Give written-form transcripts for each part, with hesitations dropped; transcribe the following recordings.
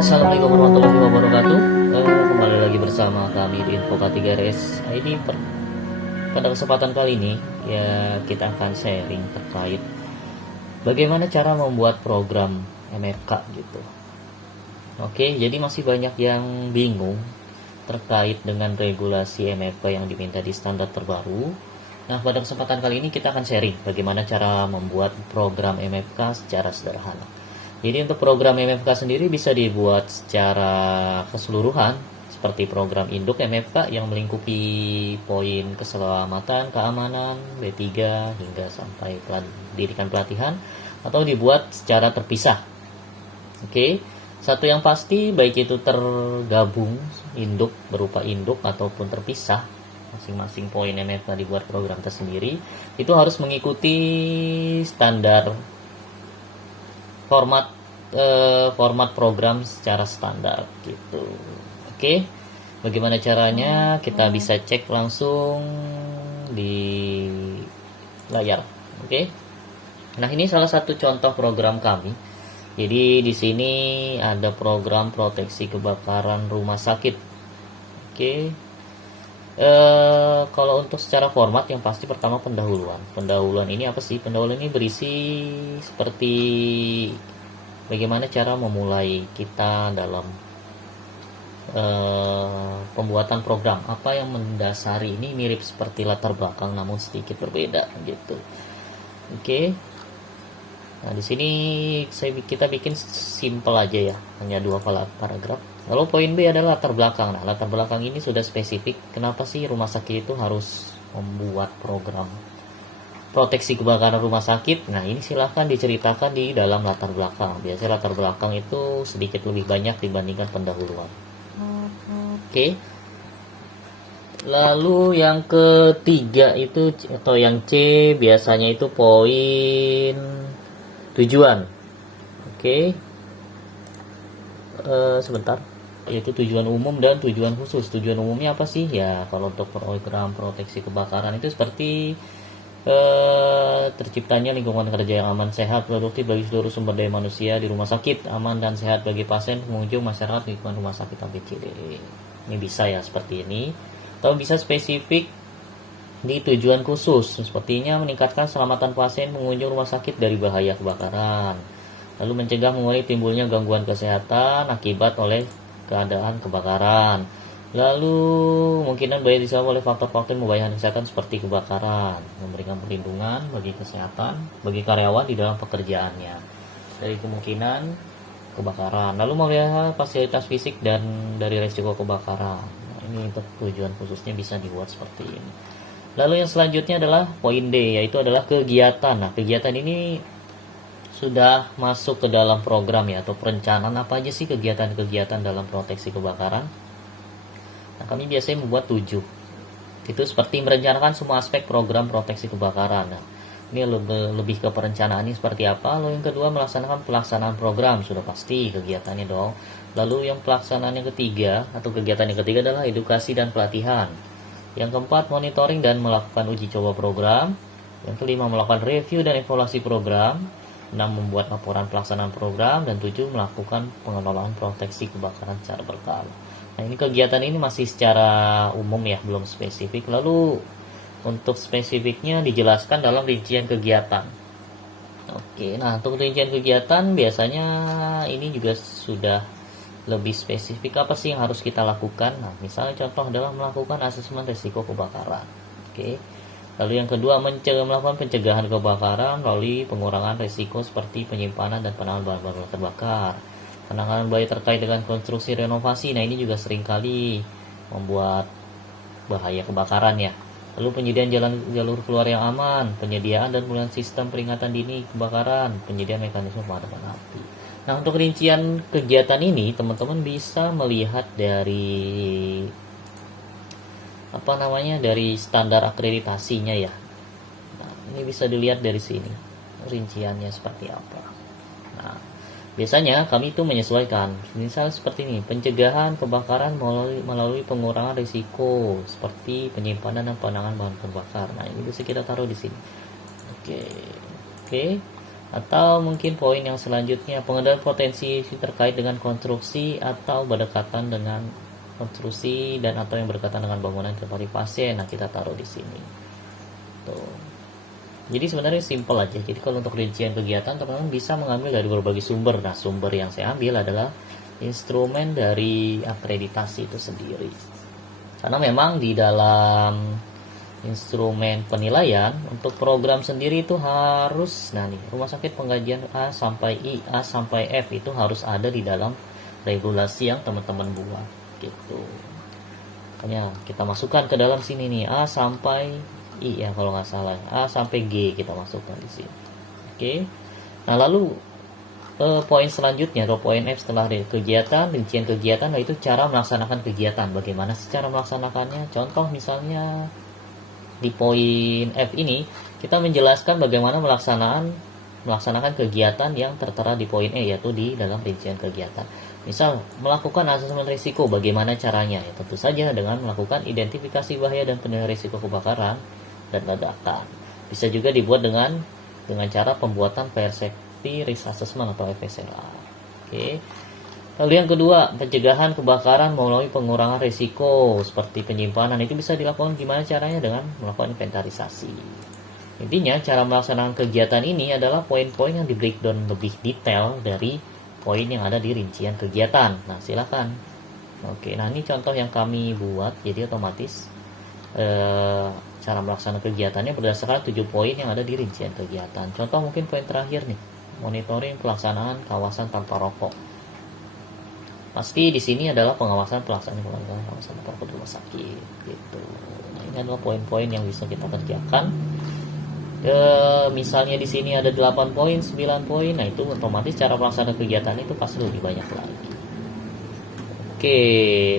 Assalamualaikum warahmatullahi wabarakatuh. Kembali lagi bersama kami di Info K3RS ID. Pada kesempatan kali ini ya kita akan sharing terkait bagaimana cara membuat program MFK gitu. Oke, jadi masih banyak yang bingung terkait dengan regulasi MFK yang diminta di standar terbaru. Nah, pada kesempatan kali ini kita akan sharing bagaimana cara membuat program MFK secara sederhana. Jadi untuk program MFK sendiri bisa dibuat secara keseluruhan seperti program induk MFK yang melingkupi poin keselamatan, keamanan, B3 hingga sampai pendidikan pelatihan, atau dibuat secara terpisah. Oke, satu yang pasti baik itu tergabung induk berupa induk ataupun terpisah, masing-masing poin MFK dibuat program tersendiri, itu harus mengikuti standar format program secara standar gitu. Oke, bagaimana caranya? Kita bisa cek langsung di layar. Oke. Nah, ini salah satu contoh program kami. Jadi di sini ada program proteksi kebakaran rumah sakit. Oke. Kalau untuk secara format yang pasti pertama pendahuluan. Pendahuluan ini apa sih? Pendahuluan ini berisi seperti bagaimana cara memulai kita dalam pembuatan program. Apa yang mendasari ini mirip seperti latar belakang namun sedikit berbeda gitu. Oke. Nah, di sini kita bikin simple aja ya, hanya 2 paragraf. Lalu poin B adalah latar belakang. Nah, latar belakang ini sudah spesifik. Kenapa sih rumah sakit itu harus membuat program proteksi kebakaran rumah sakit? Nah, ini silahkan diceritakan di dalam latar belakang. Biasanya latar belakang itu sedikit lebih banyak dibandingkan pendahuluan. Oke. Lalu yang ketiga itu atau yang C biasanya itu poin tujuan. Oke. Sebentar. Yaitu tujuan umum dan tujuan khusus. Tujuan umumnya apa sih? Ya, kalau untuk program proteksi kebakaran itu seperti terciptanya lingkungan kerja yang aman, sehat, produktif bagi seluruh sumber daya manusia di rumah sakit, aman dan sehat bagi pasien, pengunjung, masyarakat, lingkungan rumah sakit ABCD. Ini bisa ya seperti ini. Atau bisa spesifik di tujuan khusus, sepertinya meningkatkan keselamatan pasien, pengunjung rumah sakit dari bahaya kebakaran. Lalu mencegah mengurangi timbulnya gangguan kesehatan akibat oleh keadaan kebakaran. Lalu kemungkinan bahaya disebabkan oleh faktor-faktor membahayakan kesehatan seperti kebakaran, memberikan perlindungan bagi kesehatan bagi karyawan di dalam pekerjaannya dari kemungkinan kebakaran. Lalu memelihara fasilitas fisik dan dari resiko kebakaran. Nah, ini untuk tujuan khususnya bisa dibuat seperti ini. Lalu yang selanjutnya adalah poin D, yaitu adalah kegiatan. Nah, kegiatan ini sudah masuk ke dalam program ya, atau perencanaan apa aja sih kegiatan-kegiatan dalam proteksi kebakaran. Nah, kami biasanya membuat 7. Itu seperti merencanakan semua aspek program proteksi kebakaran. Nah, ini lebih ke perencanaannya seperti apa. Lalu yang kedua, melaksanakan pelaksanaan program, sudah pasti kegiatannya dong. Lalu yang pelaksanaan yang ketiga atau kegiatan yang ketiga adalah edukasi dan pelatihan. Yang keempat, monitoring dan melakukan uji coba program. Yang kelima, melakukan review dan evaluasi program. 6, membuat laporan pelaksanaan program. Dan 7, melakukan pengelolaan proteksi kebakaran secara berkala. Nah, ini kegiatan ini masih secara umum ya, belum spesifik. Lalu untuk spesifiknya dijelaskan dalam rincian kegiatan. Oke, nah untuk rincian kegiatan biasanya ini juga sudah lebih spesifik apa sih yang harus kita lakukan. Nah, misalnya contoh adalah melakukan asesmen risiko kebakaran. Oke. Lalu yang kedua, melakukan pencegahan kebakaran melalui pengurangan risiko seperti penyimpanan dan penanganan bahan-bahan terbakar. Penanganan bahaya terkait dengan konstruksi renovasi. Nah, ini juga seringkali membuat bahaya kebakaran ya. Lalu penyediaan jalur keluar yang aman, penyediaan dan pemulihan sistem peringatan dini kebakaran, penyediaan mekanisme pemadaman api. Nah, untuk rincian kegiatan ini teman-teman bisa melihat dari dari standar akreditasinya ya. Nah, ini bisa dilihat dari sini rinciannya seperti apa. Nah, biasanya kami itu menyesuaikan. Misal seperti ini, pencegahan kebakaran melalui pengurangan risiko seperti penyimpanan dan penanganan bahan terbakar. Nah, ini bisa kita taruh di sini. Oke. Atau mungkin poin yang selanjutnya, pengendalian potensi terkait dengan konstruksi atau berdekatan dengan konstruksi dan atau yang berdekatan dengan bangunan tempat pasien. Nah, kita taruh di sini. Tuh. Jadi sebenarnya simpel aja. Jadi kalau untuk rincian kegiatan, teman-teman bisa mengambil dari berbagai sumber. Nah, sumber yang saya ambil adalah instrumen dari akreditasi itu sendiri. Karena memang di dalam instrumen penilaian untuk program sendiri itu harus, nah nih, rumah sakit pengkajian A sampai I, A sampai F itu harus ada di dalam regulasi yang teman-teman buat gitu. Makanya kita masukkan ke dalam sini nih, A sampai I ya kalau nggak salah, A sampai G kita masukkan di sini. Oke. Nah, lalu poin selanjutnya atau poin F setelah kegiatan, rincian kegiatan, yaitu cara melaksanakan kegiatan. Bagaimana secara melaksanakannya? Contoh misalnya di poin F ini kita menjelaskan bagaimana melaksanakan kegiatan yang tertera di poin E, yaitu di dalam rincian kegiatan. Misal melakukan asesmen risiko, bagaimana caranya? Ya, tentu saja dengan melakukan identifikasi bahaya dan penilaian risiko kebakaran dan ledakan. Bisa juga dibuat dengan cara pembuatan fire safety risk assessment atau FSRA. Oke. Lalu yang kedua, pencegahan kebakaran melalui pengurangan risiko seperti penyimpanan. Itu bisa dilakukan gimana caranya? Dengan melakukan inventarisasi. Intinya cara melaksanakan kegiatan ini adalah poin-poin yang di breakdown lebih detail dari poin yang ada di rincian kegiatan. Nah, silakan. Oke, nah ini contoh yang kami buat, jadi otomatis cara melaksanakan kegiatannya berdasarkan 7 poin yang ada di rincian kegiatan. Contoh mungkin poin terakhir nih, monitoring pelaksanaan kawasan tanpa rokok. Pasti di sini adalah pengawasan pelaksanaan kawasan tanpa rokok di rumah sakit gitu. Nah, ini adalah poin-poin yang bisa kita kerjakan. Misalnya di sini ada 8 poin, 9 poin, nah itu otomatis cara melaksanakan kegiatan itu pasti lebih banyak lagi. Oke,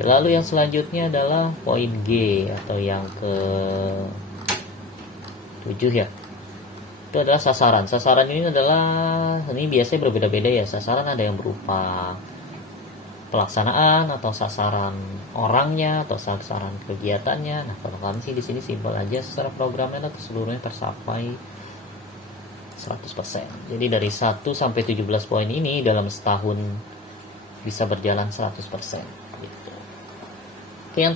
lalu yang selanjutnya adalah poin G atau yang ke 7 ya. Itu adalah sasaran. Sasaran ini biasanya berbeda-beda ya. Sasaran ada yang berupa pelaksanaan atau sasaran orangnya atau sasaran kegiatannya. Nah, kalau kami sih di sini simpel aja, secara programnya atau seluruhnya tercapai 100%. Jadi dari 1 sampai 17 poin ini dalam setahun bisa berjalan 100% gitu. Oke, yang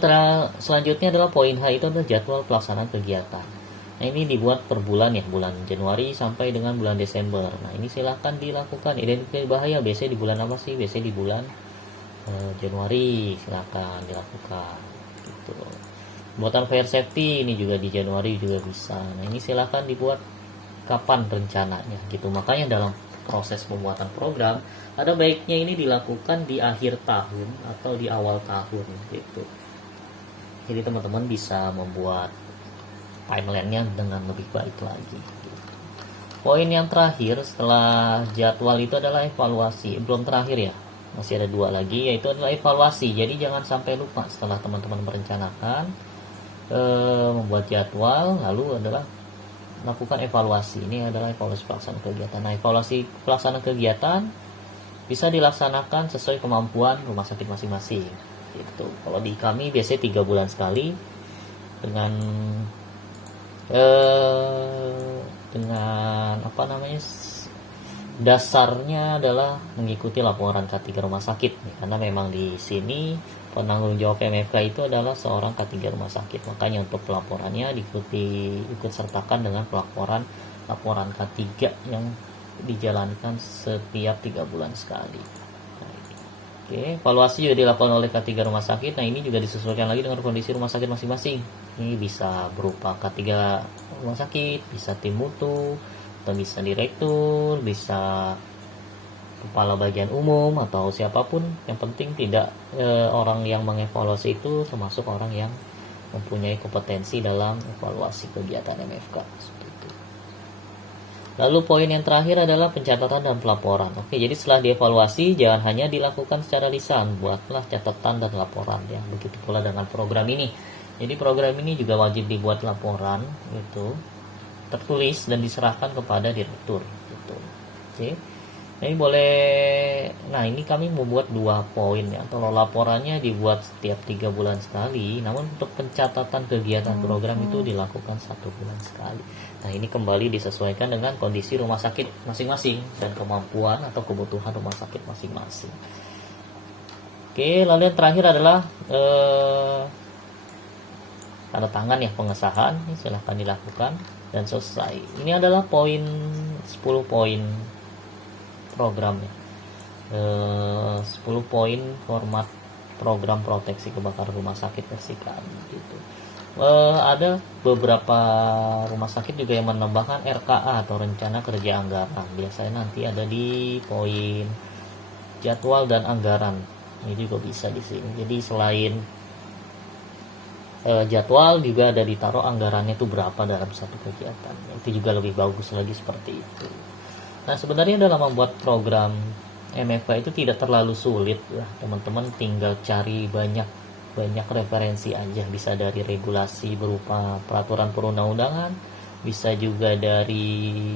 selanjutnya adalah poin H, itu adalah jadwal pelaksanaan kegiatan. Nah, ini dibuat per bulan ya, bulan Januari sampai dengan bulan Desember. Nah, ini silahkan dilakukan identifikasi bahaya. Biasanya di bulan apa sih? Biasanya di bulan Januari, silakan dilakukan gitu. Buatan fire safety ini juga di Januari juga bisa. Nah, ini silakan dibuat kapan rencananya gitu. Makanya dalam proses pembuatan program ada baiknya ini dilakukan di akhir tahun atau di awal tahun gitu. Jadi teman-teman bisa membuat timeline-nya dengan lebih baik lagi gitu. Poin yang terakhir setelah jadwal itu adalah evaluasi. Belum terakhir ya, masih ada 2 lagi, yaitu adalah evaluasi. Jadi jangan sampai lupa setelah teman-teman merencanakan membuat jadwal, lalu adalah lakukan evaluasi. Ini adalah evaluasi pelaksanaan kegiatan. Nah, evaluasi pelaksanaan kegiatan bisa dilaksanakan sesuai kemampuan rumah sakit masing-masing gitu. Kalau di kami biasanya 3 bulan sekali dengan dasarnya adalah mengikuti laporan K3 rumah sakit, karena memang di sini penanggung jawab MFK itu adalah seorang K3 rumah sakit. Makanya untuk pelaporannya ikut sertakan dengan laporan K3 yang dijalankan setiap 3 bulan sekali. Oke, evaluasi juga dilakukan oleh K3 rumah sakit. Nah, ini juga disesuaikan lagi dengan kondisi rumah sakit masing-masing. Ini bisa berupa K3 rumah sakit, bisa tim mutu, atau bisa direktur, bisa kepala bagian umum atau siapapun. Yang penting tidak orang yang mengevaluasi itu termasuk orang yang mempunyai kompetensi dalam evaluasi kegiatan MFK. Seperti itu. Lalu poin yang terakhir adalah pencatatan dan pelaporan. Oke, jadi setelah dievaluasi jangan hanya dilakukan secara lisan, buatlah catatan dan laporan ya. Begitu pula dengan program ini. Jadi program ini juga wajib dibuat laporan itu tertulis dan diserahkan kepada direktur gitu. Oke. Ini boleh, nah ini kami membuat 2 poin ya. Kalau laporannya dibuat setiap 3 bulan sekali, namun untuk pencatatan kegiatan program itu dilakukan 1 bulan sekali. Nah ini kembali disesuaikan dengan kondisi rumah sakit masing-masing dan kemampuan atau kebutuhan rumah sakit masing-masing. Oke, lalu yang terakhir adalah tanda tangan ya, pengesahan. Ini silahkan dilakukan dan selesai. Ini adalah 10 poin program ya. 10 poin format program proteksi kebakaran rumah sakit versi kami gitu. Ada beberapa rumah sakit juga yang menambahkan RKA atau rencana kerja anggaran. Biasanya nanti ada di poin jadwal dan anggaran. Ini juga bisa di sini. Jadi selain jadwal juga ada ditaruh anggarannya itu berapa dalam satu kegiatan. Itu juga lebih bagus lagi seperti itu. Nah sebenarnya dalam membuat program MFA itu tidak terlalu sulit lah, teman-teman tinggal cari banyak referensi aja, bisa dari regulasi berupa peraturan perundang-undangan, bisa juga dari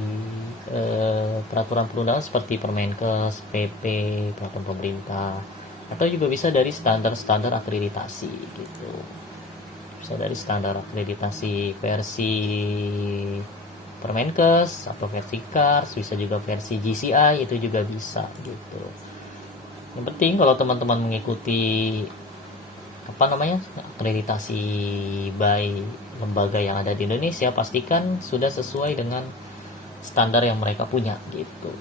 peraturan perundangan seperti Permenkes, PP, peraturan pemerintah, atau juga bisa dari standar-standar akreditasi gitu. Bisa dari standar akreditasi versi Permenkes atau versi KARS, bisa juga versi GCI, itu juga bisa gitu. Yang penting kalau teman-teman mengikuti akreditasi by lembaga yang ada di Indonesia, pastikan sudah sesuai dengan standar yang mereka punya gitu.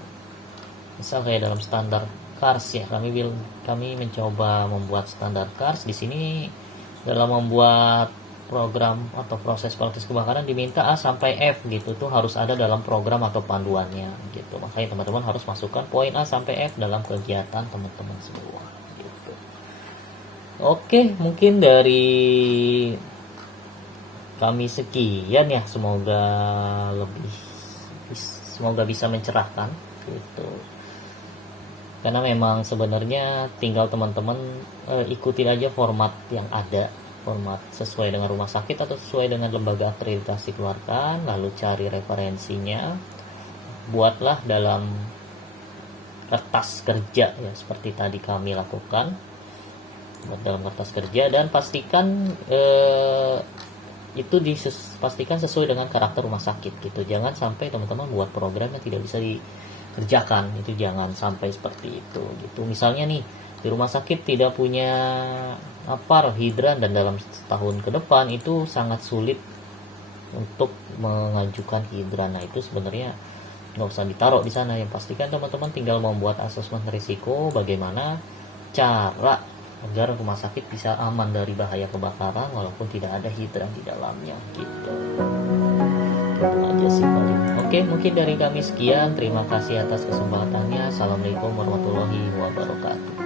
Misal kayak dalam standar KARS ya, kami mencoba membuat standar KARS. Di sini dalam membuat program atau proses kebakaran diminta A sampai F gitu, tuh harus ada dalam program atau panduannya gitu. Makanya teman-teman harus masukkan poin A sampai F dalam kegiatan teman-teman semua gitu. Oke, mungkin dari kami sekian ya, semoga bisa mencerahkan gitu. Karena memang sebenarnya tinggal teman-teman ikutin aja format yang ada, format sesuai dengan rumah sakit atau sesuai dengan lembaga akreditasi keluarkan, lalu cari referensinya, buatlah dalam kertas kerja ya, seperti tadi kami lakukan, buat dalam kertas kerja, dan pastikan itu pastikan sesuai dengan karakter rumah sakit gitu. Jangan sampai teman-teman buat program yang tidak bisa dikerjakan, itu jangan sampai seperti itu gitu. Misalnya nih di rumah sakit tidak punya hidran, dan dalam setahun ke depan itu sangat sulit untuk mengajukan hidran. Nah itu sebenarnya nggak usah ditaruh di sana. Yang pastikan teman-teman tinggal membuat asesmen risiko, bagaimana cara agar rumah sakit bisa aman dari bahaya kebakaran walaupun tidak ada hidran di dalamnya gitu. Itu aja sih paling. Oke, mungkin dari kami sekian. Terima kasih atas kesempatannya. Assalamualaikum warahmatullahi wabarakatuh.